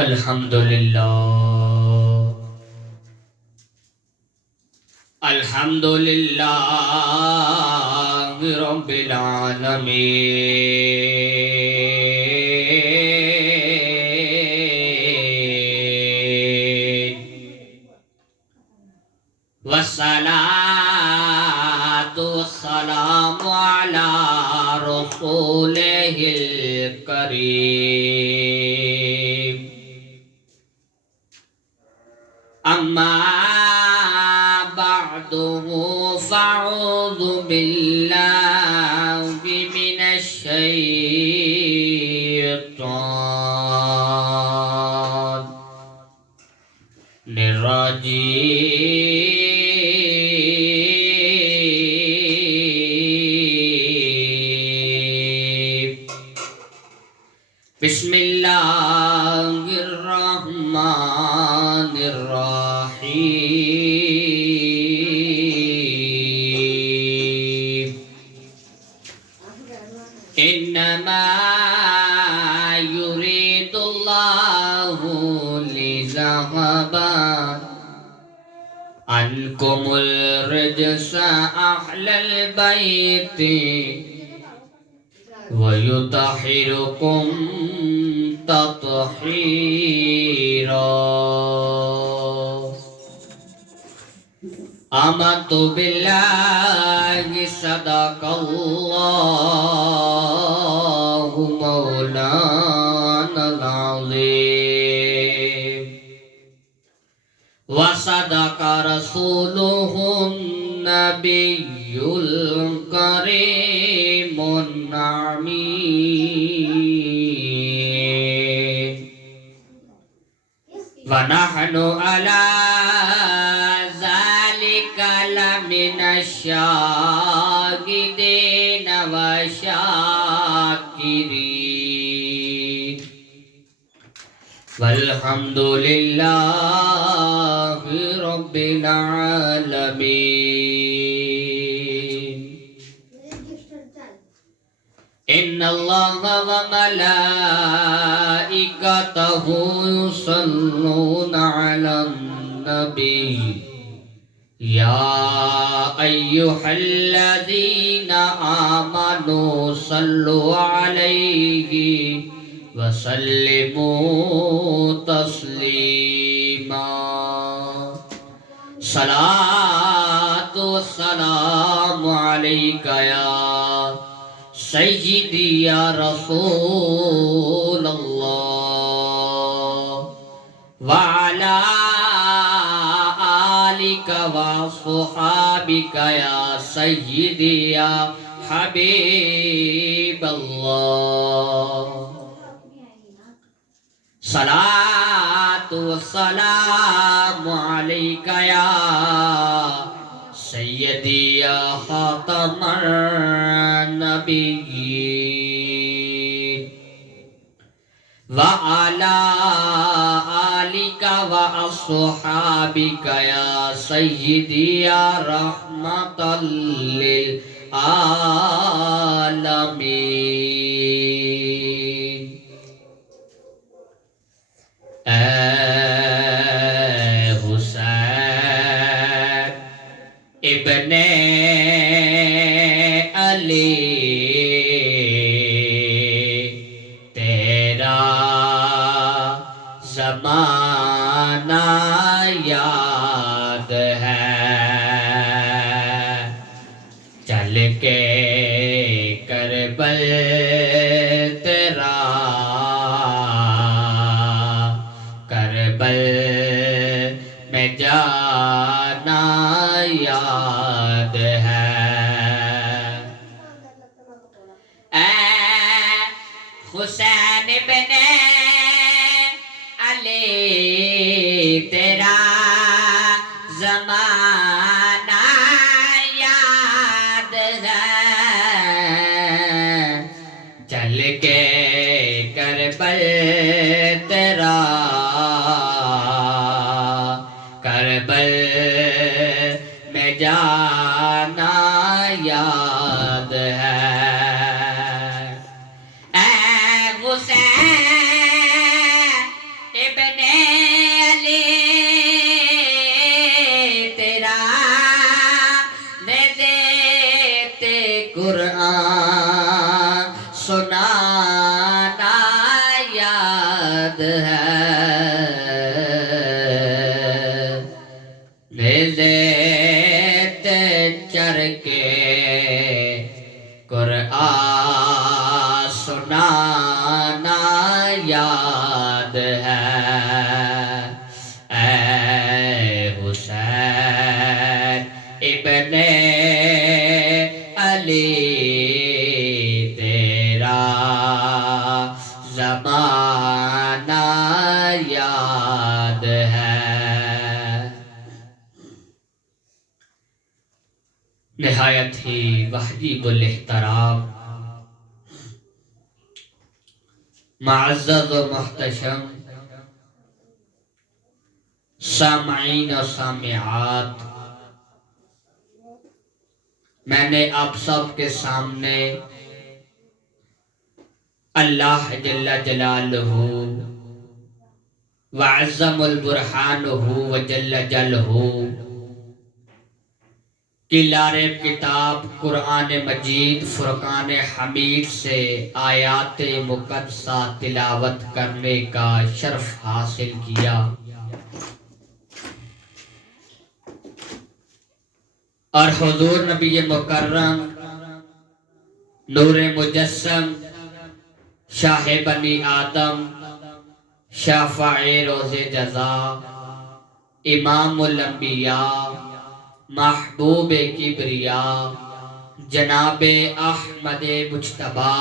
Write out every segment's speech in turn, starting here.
अल्हम्दुलिल्लाह अल्हम्दुलिल्लाह रब्बिल आलमीन वस्सलातु वस्सलामु अला रसूलिहिल करीम अम्मा बअदु फ़अऊज़ु बिल्लाहि मिनश शैतानिर रजीम बिस्मिल्लाहिर रहमानिर रहीम इन्नमा युरीदुल्लाहु लियज़हबा अन्कुमुल रिजसा अहलल बैति वयुतहिरुकुम तत्हीरा आमन्तु बिल्लाहि सदक़ल्लाहु मौलानल अज़ीम व सदक़ रसूलुहुन नबियुल करीमुन आमीन व नहनु अला ज़ालिका लमिनश शाहिदीन व शाकिरीन वल्हम्दुलिल्लाहि रब्बिल आलमीन इन्नल्लाहा व मलाइकतहु युसल्लूना अलन नबी या अय्युहल्लज़ीना आमनू सल्लु अलैहि वसल्लिमू तस्लीमा सलातु वस्सलामु अलैका या सय्यिदी या रसूलल्लाह व अला आलिका व सुहाबिका या सय्यिदी या हबीबल्लाह सलातु वस्सलामु अलैका या सय्यदी या खातमन नबिय्यीन व अला आलिका व अस्हाबिका या सय्यदी या रहमतल लिल आलमीन हुसैन इब्ने अली तेरा ज़माना याद है चल के करबल तेरा करबल में जाना याद है हुसैन इब्ने अली तेरा ज़माना याद है चल के करबल तेरा करबल में जाना याद है हुसैन याद है नेज़े ते चढ़ के कुरआन सुनाना याद है ऐ हुसैन इब्ने अली तेरा ज़माना याद है। निहायत ही वजीबुल एहतराम मुअज़्ज़ज़ व मुहतशम सामईन और सामिआत, मैंने आप सब के सामने अल्लाह जल्ला जलालहू व अज़्ज़मुल बुरहानुहु व जल्ला जलहू की लारेब किताब कुरान मजीद फुरकान हमीद से आयात मुक़द्दसा तिलावत करने का शर्फ हासिल किया और हुजूर नबी मुकर्रम नूरे मुजस्सम शाह बनी आदम शाफ़ाए रोज़े जज़ा इमामुल अंबिया महबूब किबरिया जनाबे अहमद मुज्तबा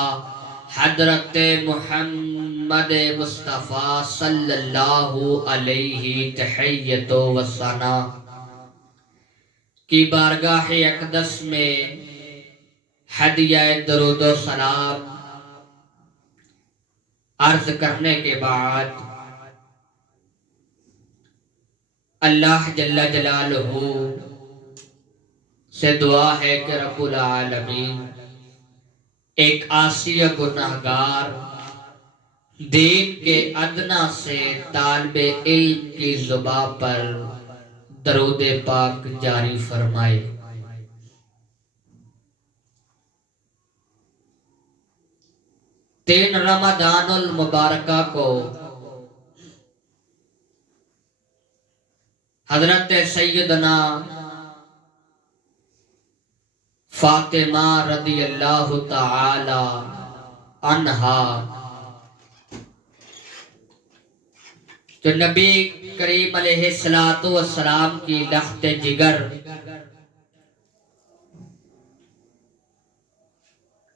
हज़रत मुहम्मद मुस्तफ़ा सल्लल्लाहु अलैहि तहिय्यतो व सना की बारगाह अक़दस में हदिया दरूद व सलाम अर्ज करने के बाद अल्लाह जल्ला जलालहू से दुआ है कि रब्बुल आलमीन एक आसिया गुनाहगार दीन के अदना से तालिबे इल्म की ज़ुबान पर दरूद पाक जारी फरमाए। तीन रमज़ानुल मुबारका को हज़रत सैयदना फातिमा रज़ियल्लाहु तआला अन्हा जो नबी करीम अलैहिस्सलातु वस्सलाम की लख्त जिगर,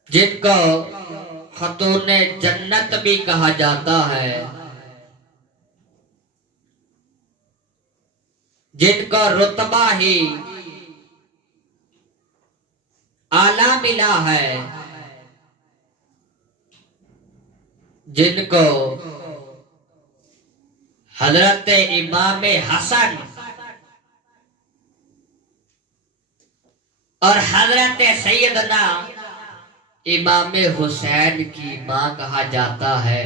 जिनको खतूने जन्नत भी कहा जाता है, जिनका रुतबा ही आला मिला है, जिनको हजरत इमाम हसन और हजरत सैयदना इमाम हुसैन की मां कहा जाता है,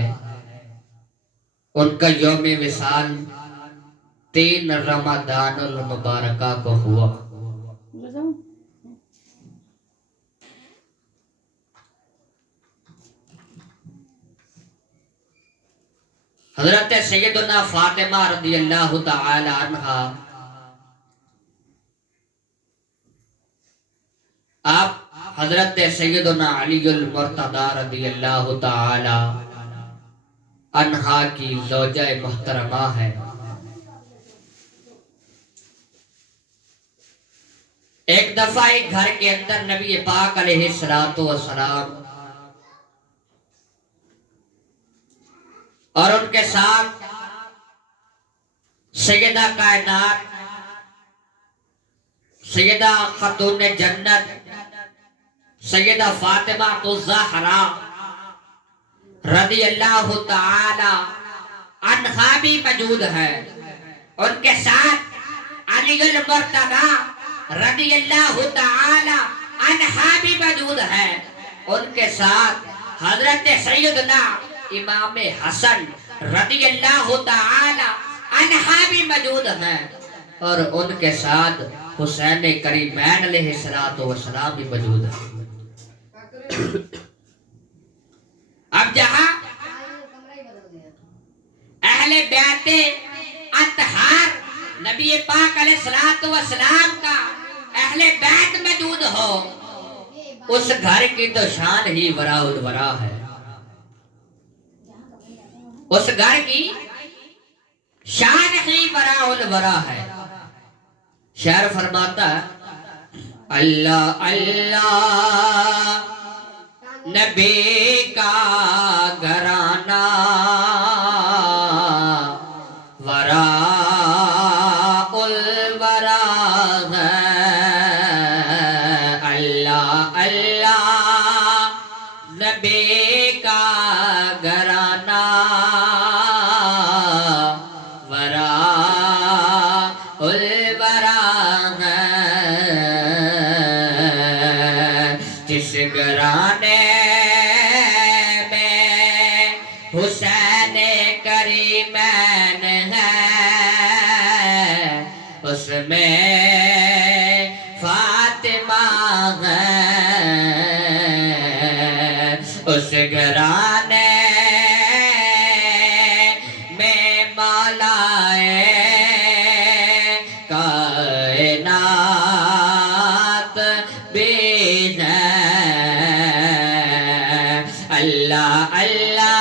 उनका यौम विसाल 3 रमज़ानुल मुबारका को हुआ। हजरत सैयदना फातिमा रज़ियल्लाहु तआला अन्हा आप हजरत सैयदना अलीउल मुर्तज़ा रज़ियल्लाहु तआला अन्हा की ज़ौजा मुहतरमा है। एक दफा एक घर के अंदर नबी पाक अलैहिस्सलातु वस्सलाम और उनके साथ सैयदा कायनात सैयदा खातून जन्नत सैयदा फातिमा ज़हरा रज़ियल्लाहु तआला अन्हा भी मौजूद है। उनके साथ अलीउल मुर्तज़ा रज़ियल्लाहु तआला अन्हा भी मौजूद है। उनके साथ हजरत सैयदना इमाम हसन रज़ियल्लाहु तआला अन्हा भी मौजूद है और उनके साथ हुसैन करीमैन अलैहिस्सलातु वस्सलाम भी मौजूद है। अब जहां अहले बैते अतहार नबी पाक अलैहिस्सलातु वस्सलाम का अहले बैत मौजूद हो, उस घर की तो शान ही वराउल वरा है। उस घर की शान ही वराउल वरा है। शायर फरमाता अल्लाह अल्लाह नबी का घराना वरा उल वरा है। अल्लाह अल्लाह नबी का घराना वरा उल वरा है। जिस घराने में हुसैन करीमैन है, उसमें फातिमा है। उस घराने में मौलाए कायनात भी है। अल्लाह अल्लाह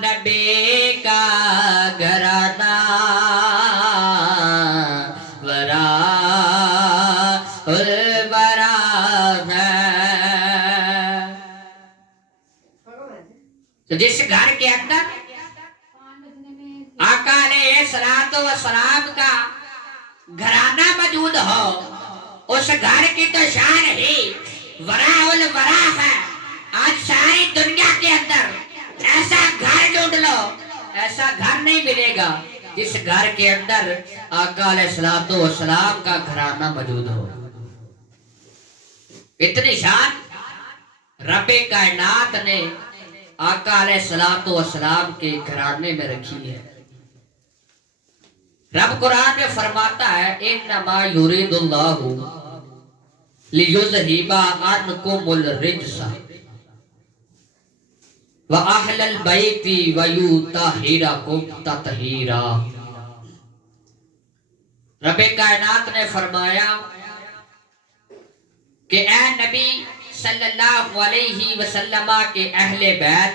नबी का घराना वरा उल वरा है। तो जिस घर के अंदर आका अलैहिस्सलातु वस्सलाम का घराना मौजूद हो, उस घर की तो शान ही वरा उल वरा है। आज सारी दुनिया के अंदर ऐसा घर ढूंढ लो, ऐसा घर नहीं मिलेगा जिस घर के अंदर आका अलैहिस्सलातु वस्सलाम का घराना मौजूद हो। इतनी शान रब्बे कायनात ने आका अलैहिस्सलातु वस्सलाम के घराने में रखी है। रब कुरान में फरमाता है इन्नमा युरीदुल्लाहु लियुज़हिबा अन्कुमुल रिज्सा व अहलल बैति व युतहिरकुम ततहीरा। रब्बे कायनात ने फरमाया कि ए नबी सल्लल्लाहु अलैहि वसल्लम के अहले बैत,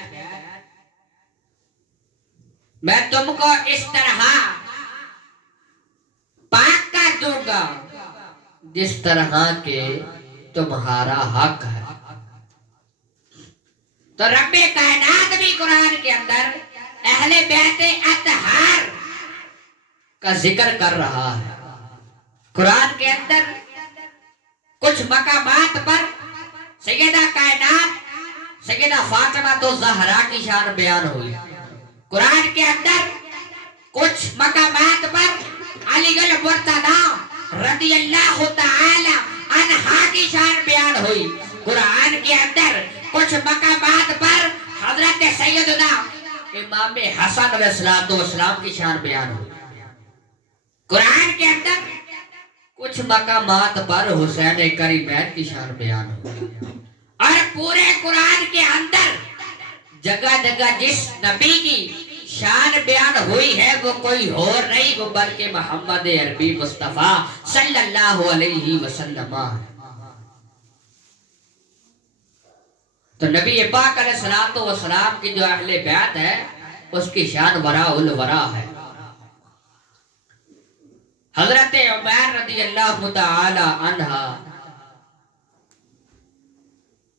मैं तुमको इस तरह पाक कर दूंगा जिस तरह के तुम्हारा हक है। तो रब्बे कायनात भी कुरान के अंदर अहले बैते अतहार का जिक्र कर रहा है। कुरान के अंदर कुछ मकामात पर सैयदा कायनात सैयदा फातिमा तो ज़हरा की शान बयान हुई। कुरान के अंदर कुछ मकामात पर अलीगढ़ मुर्तदा रदियल्लाहु ताला अन्हा की शान बयान हुई। कुरान के अंदर कुछ मकामात पर हजरत सैयदना इमाम हसन अलैहिस्सलाम की शान बयान हुई। कुरान के अंदर कुछ मकामात पर हुसैन करीमैन की शान बयान हुई। और पूरे कुरान के अंदर जगह जगह जिस नबी की शान बयान हुई है वो कोई और नहीं, वो बल्कि मोहम्मद अरबी मुस्तफा सल्लल्लाहु अलैहि वसल्लम। तो नबी पाक अलैहिस्सलातु वस्सलाम की जो अहले बैत है उसकी शान वरा उल वरा है। हजरत उमर रदियल्लाहु ताला अन्हा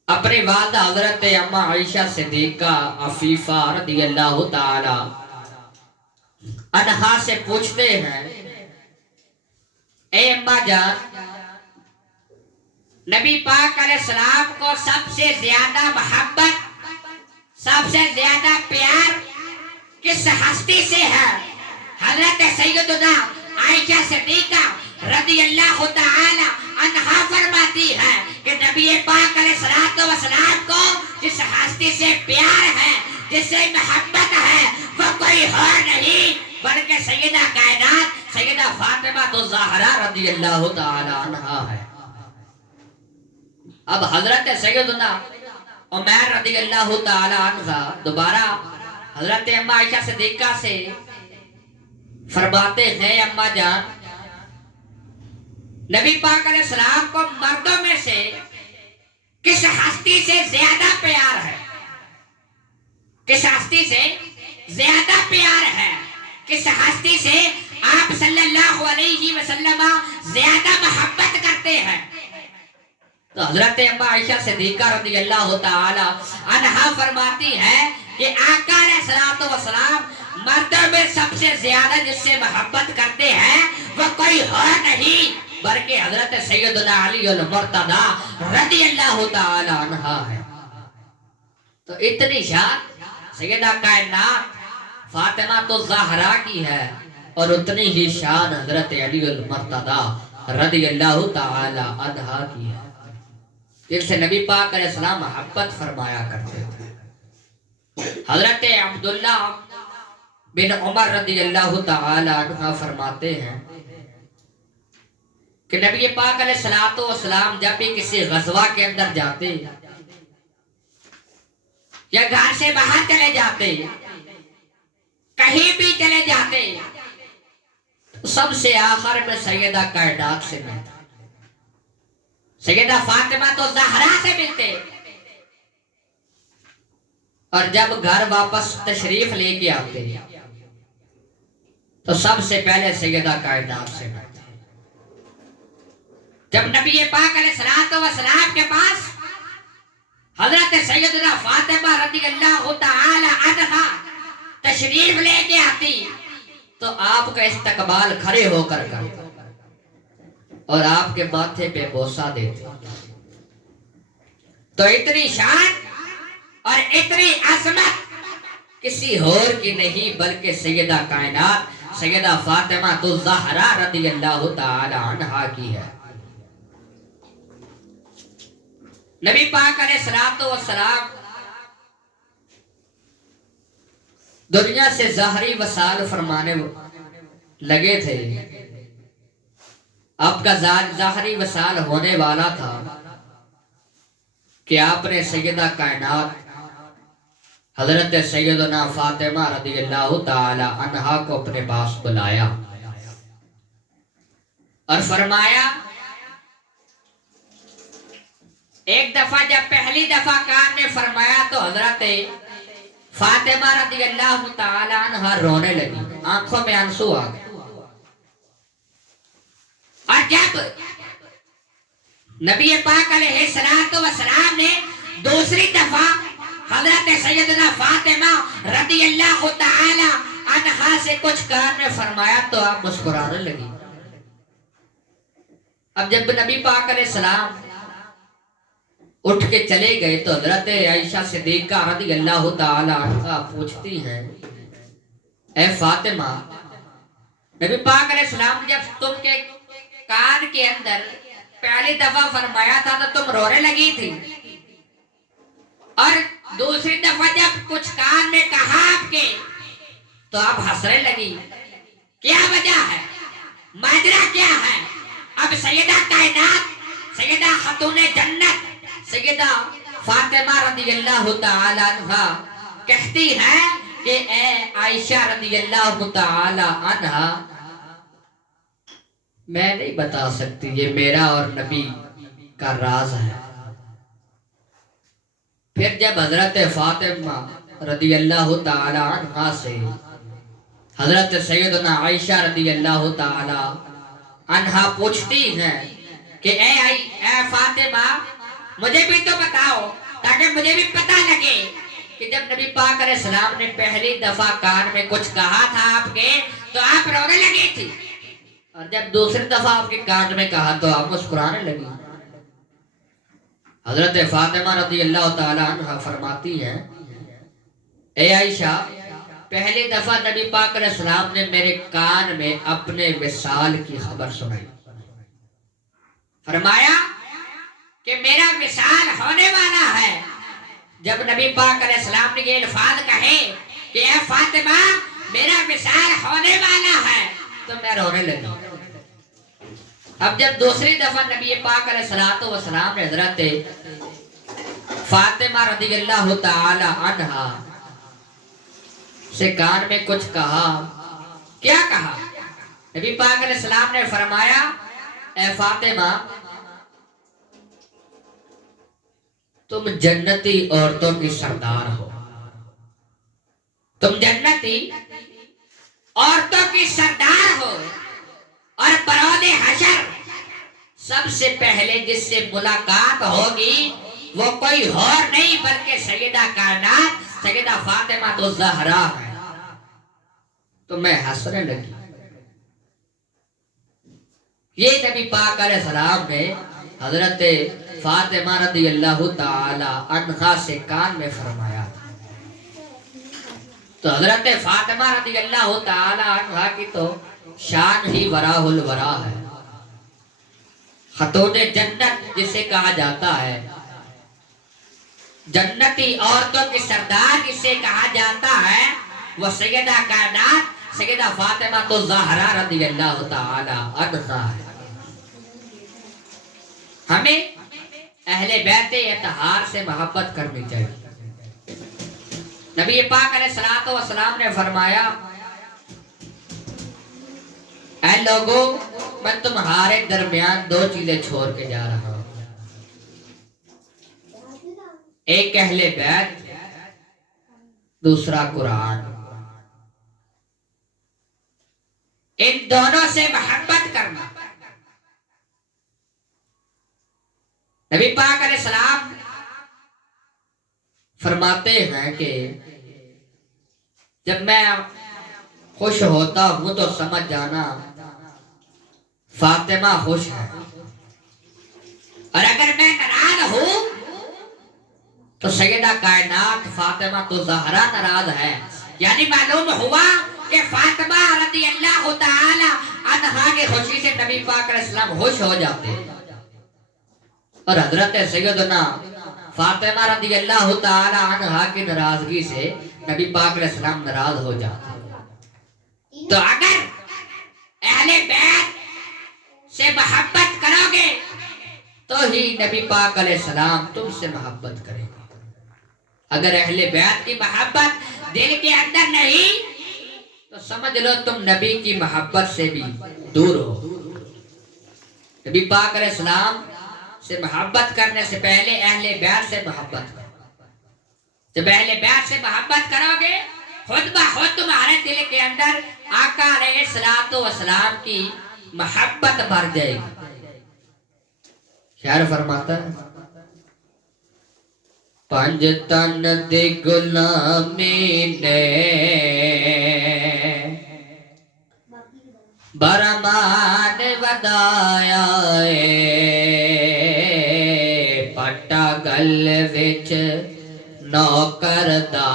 अपनी वालिदा हजरत अम्मा आयशा सिद्दीका अफीफा रदियल्लाहु ताला अन्हा से पूछते हैं, ए अम्मा जान, नबी पाक अलैहिस्सलाम को सबसे ज्यादा मोहब्बत, सबसे ज्यादा प्यार किस हस्ती से है? हजरत सैयदना आयशा सिद्दीका रदियल्लाहु ताला अन्हा फरमाती है कि नबी पाक अलैहिस्सलातु वस्सलाम को जिस हस्ती से प्यार है, जिससे मोहब्बत है, वो कोई और नहीं बल्कि सैयदा कायनात सैयदा फातिमा तो ज़हरा रदियल्लाहु ताला अन्हा है। अब हजरत सैयदना उमर रदियल्लाहु ताला अन्हा दोबारा हजरत अम्मा आयशा सिद्दीका से फरमाते हैं, अम्मा जान, नबी पाक अलैहिस्सलाम को मर्दों में से किस हस्ती से ज्यादा प्यार है, किस हस्ती से ज्यादा प्यार है, किस हस्ती से आप सल्लल्लाहु अलैहि वसल्लम ज्यादा मोहब्बत करते हैं। तो हजरत अम्मा आयशा सिद्दीका रज़ियल्लाहु ताला अन्हा फरमाती है कि आका अलैहिस्सलातु वस्सलाम मर्दों में सबसे ज्यादा जिससे मोहब्बत करते हैं वो कोई और नहीं बल्कि हजरत सैयदना अली अल मुर्तदा रज़ियल्लाहु ताला अन्हा है। तो इतनी शान सैयदा कायनात फातिमा तो ज़हरा की है और उतनी ही शान हजरत अली अल मुर्तदा रज़ियल्लाहु ताला अन्हा की है, जिनसे नबी पाक अलैहिस्सलाम मोहब्बत फरमाया करते थे। हजरत अब्दुल्ला बिन उमर रज़ियल्लाहु ताला अन्हु फरमाते हैं कि नबी पाक अलैहिस्सलातु वस्सलाम जब भी किसी गज़वा के अंदर जाते या घर से बाहर चले जाते, कहीं भी चले जाते, सबसे आखिर में सैयदा कायनात से मिलते, सैयदा फातिमा तो ज़हरा से मिलते, और जब घर वापस तशरीफ लेके आते तो सबसे पहले सैयदा कायनात से मिलते। जब नबी पाक अलैहिस्सलातु वस्सलाम के पास हजरत सैयदना फातिमा रज़ियल्लाहु ताला अन्हा तशरीफ लेके आती तो आपका इस्तकबाल खड़े होकर करते और आपके माथे पे बोसा देते। तो इतनी शान और इतनी अजमत किसी और की नहीं बल्कि सैयदा कायनात सैयदा फातिमा तो ज़हरा रज़ियल्लाहु ताला अन्हा की है। नबी पाक अलैहिस्सलातु वस्सलाम दुनिया से ज़ाहरी वसाल फरमाने लगे थे। आपका ज़ाहरी वसाल होने वाला था कि आपने सैयदा कायनात हजरत सैयदना फातिमा रज़ियल्लाहु ताला अन्हा को अपने पास बुलाया और फरमाया, एक दफा जब पहली दफा कान ने फरमाया तो हजरत फातिमा रज़ियल्लाहु ताला अन्हा रोने लगी, आंखों में आंसू आ गए। और जब नबी पाक अलैहिस्सलातु वस्सलाम ने दूसरी दफा हजरत सैयदना फातिमा रज़ियल्लाहु ताला अन्हा से कुछ कान में फरमाया तो आप मुस्कुराने लगी। अब जब नबी पाक अलैहिस्सलाम उठ के चले गए तो हजरत आयशा सिद्दीका रज़ियल्लाहु ताला अन्हा पूछती हैं, ए फातिमा, नबी पाक अलैहिस्सलाम ने जब तुमके कान के अंदर पहली दफा फरमाया था तो तुम रोने लगी थी और दूसरी दफा जब कुछ कान में कहा आपके तो आप हंसने लगी। क्या वजह है, माजरा क्या है? अब सैयदा कायनात सैयदा खातूने जन्नत सैयदा फातिमा रज़ियल्लाहु ताला अन्हा कहती है कि ए आयशा रज़ियल्लाहु ताला अन्हा, मैं नहीं बता सकती, ये मेरा और नबी का राज है। फिर जब हजरत फातिमा रज़ियल्लाहु ताला अन्हा से हजरत सैयदना आयशा रज़ियल्लाहु ताला अन्हा पूछती हैं कि ए फातिमा, मुझे भी तो बताओ ताकि मुझे भी पता लगे कि जब नबी पाक अलैहिस्सलाम ने पहली दफा कान में कुछ कहा था आपके तो आप रोने लगी थी और जब दूसरी दफा आपके कान में कहा तो आप मुस्कुराने लगी। हजरत फातिमा रज़ियल्लाहु ताला अन्हा फरमाती हैं, ए आयशा, पहली दफा नबी पाक अलैहिस्सलाम ने मेरे कान में अपने विसाल की खबर सुनाई, फरमाया कि मेरा विसाल होने वाला है। जब नबी पाक अलैहिस्सलाम ने ये अल्फाज कहे कि ए फातिमा, मेरा विसाल होने वाला है तो मैं रोने लगी। अब जब दूसरी दफा नबी पाक अलैहिस्सलातु वस्सलाम ने हजरत फातिमा रज़ियल्लाहु ताला अन्हा से कान में कुछ कहा। क्या कहा? नबी पाक अलैहिस्सलाम ने फरमाया, ए फातिमा, तुम जन्नती औरतों की सरदार हो। तुम जन्नती औरतों की सरदार हो और बरोदे हशर सबसे पहले जिससे मुलाकात होगी वो कोई और नहीं बल्कि सैयदा कायनात सैयदा फातिमा तो ज़हरा है। तो मैं हंसने लगी। ये नबी पाक अलैहिस्सलाम ने हजरत फातिमा रदियल्लाहु ताला अन्हा से कान में फरमाया। तो हजरत फातिमा रदियल्लाहु ताला अन्हा की तो शान ही वराहुल वरा है। खतूने जन्नत जिसे कहा जाता है, जन्नती औरतों की सरदार जिसे कहा जाता है, वो सैयदा कायनात सैयदा फातिमा तो ज़हरा रदियल्लाहु ताला अन्हा है। हमें अहले बैत अतहार से मोहब्बत करनी चाहिए। नबी पाक अलैहिस्सलातु वस्सलाम ने फरमाया, ऐ लोगों, मैं तुम्हारे दरमियान दो चीजें छोड़ के जा रहा हूं। एक अहले बैत, दूसरा कुरान। इन दोनों से मोहब्बत करना। नबी पाक अलैहिस्सलाम फरमाते हैं कि जब मैं खुश होता हूं तो समझ जाना फातिमा खुश है, और अगर मैं नाराज हूं तो सैयदा कायनात फातिमा तो ज़हरा नाराज है। यानी मालूम हुआ कि फातिमा रदियल्लाहु ताला अन्हा की खुशी से नबी पाक अलैहिस्सलाम खुश हो जाते और हजरत सैयदना फातिमा रदियल्लाहु ताला अन्हा की नाराजगी से नबी पाक अलैहिस्सलाम नाराज हो जाते। तो अगर अहले बैत से मोहब्बत करोगे तो ही नबी पाक अलैहिस्सलाम तुमसे मोहब्बत करेंगे। अगर अहले बैत की मोहब्बत दिल के अंदर नहीं तो समझ लो तुम नबी की मोहब्बत से भी दूर हो। नबी पाक अलैहिस्सलाम से मोहब्बत करने से पहले अहले बैत से मोहब्बत करो। जब अहले बैत से मोहब्बत करोगे खुद ब खुद तुम्हारे दिल के अंदर आका अलैहिस्सलातु वस्सलाम की मोहब्बत भर जाएगी। शायर फरमाता है, पंज तन दी गुलामी ने बरमान वदाया पट्टा गल विच नौकर दा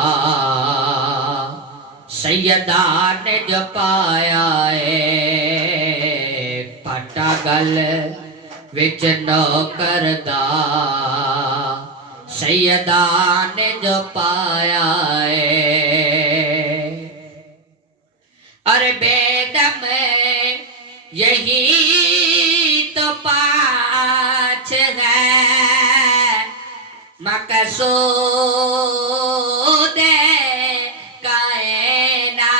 सैयदा ने जो पाया पट्टा गल विच नौकर दा सैयदा ने जो पाया अरे बेदम यही तो पाछ है मकसूद कायनात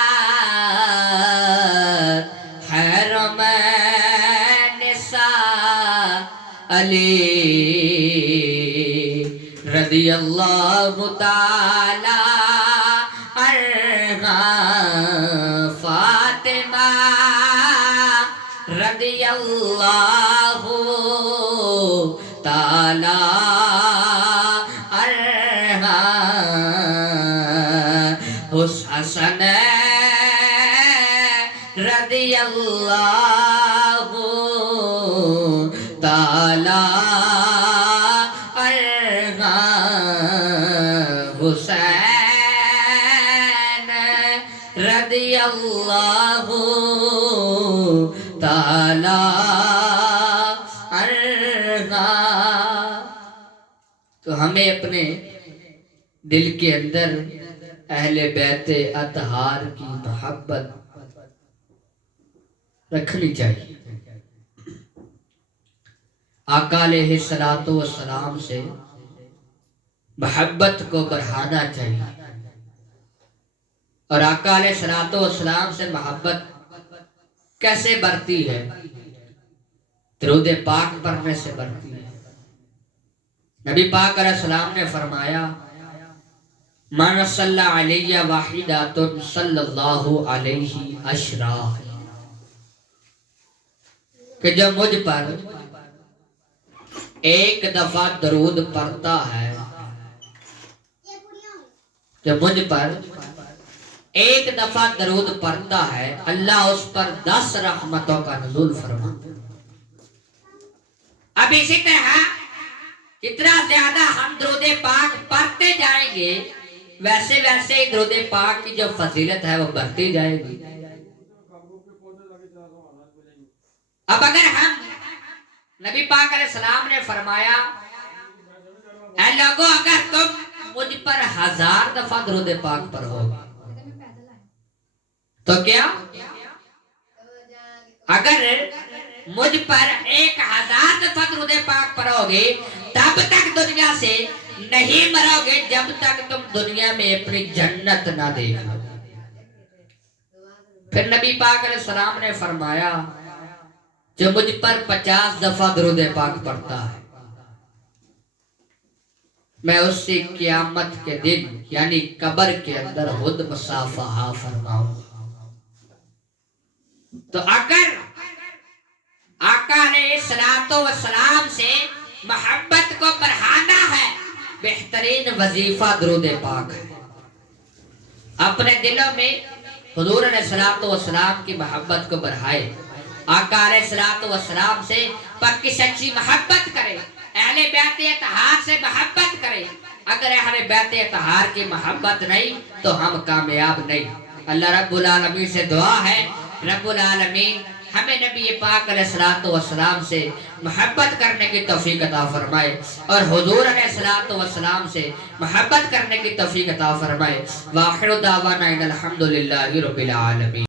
हरम निसा अली रदियल्लाहु ताला अन्हा फातिमा रदियल्लाहु ताला अन्हा हुसन रदियल्लाहु ताला हुसैन रदियल्लाहु ताला अन्हा। तो हमें अपने दिल के अंदर अहले बैत अतहार की मोहब्बत रखनी चाहिए। आका अलैहिस्सलातु वस्सलाम से मोहब्बत को बढ़ाना चाहिए। और आका अलैहिस्सलातो वस्सलाम से मोहब्बत कैसे बढ़ती है? दरूद पाक पढ़ने से बढ़ती है। नबी पाक अलैहिस्सलाम ने फरमाया, मन सल्ला अलैया वाहिदातुन सल्लल्लाहु अलैहि अशरा, कि जो मुझ पर एक दफा दरूद पढ़ता है, जो मुझ पर एक दफा दरूद पढ़ता है, अल्लाह उस पर 10 रहमतों का नुज़ूल फरमाता है। अब इसी तरह जितना ज्यादा हम दरूद पाक पढ़ते जाएंगे, वैसे वैसे दरूद पाक की जो फजीलत है वो बढ़ती जाएगी। अब अगर हम, नबी पाक अलैहिस्सलाम ने फरमाया, ऐ लोगों, अगर तुम मुझ पर 1000 दफा दरूद पाक पढ़ोगे तो क्या, अगर मुझ पर 1000 दफा दरूद पाक पढ़ोगे तब तक दुनिया से नहीं मरोगे जब तक तुम दुनिया में अपनी जन्नत ना देख लो। फिर नबी पाक अलैहिस्सलाम ने फरमाया, जो मुझ पर 50 दफा दरूद पाक पढ़ता है, मैं उससे क़यामत के दिन यानी कब्र के अंदर खुद मुसाफहा फरमाऊंगा। तो अगर आका अलैहिस्सलातो वस्सलाम से मोहब्बत को बढ़ाना है, बेहतरीन वजीफा दरूद पाक है। अपने दिलों में हुजूर अलैहिस्सलातो वस्सलाम की मोहब्बत को बढ़ाए, आका अलैहिस्सलातो वस्सलाम से पक्की सच्ची मोहब्बत करे, अहले बैत अतहार से मोहब्बत करे। अगर अहले बैत अतहार की मोहब्बत नहीं तो हम कामयाब नहीं। अल्लाह रब्बुल आलमीन से दुआ है, रब्बुल आलमीन हमें नबी पाक अलैहिस्सलातो वस्सलाम से मोहब्बत करने की तौफीक अता फरमाए और हुजूर अलैहिस्सलातो वस्सलाम से मोहब्बत करने की तौफीक अता फरमाए। वाखिरु दावाना अनिल हम्दुलिल्लाहि रब्बिल आलमीन।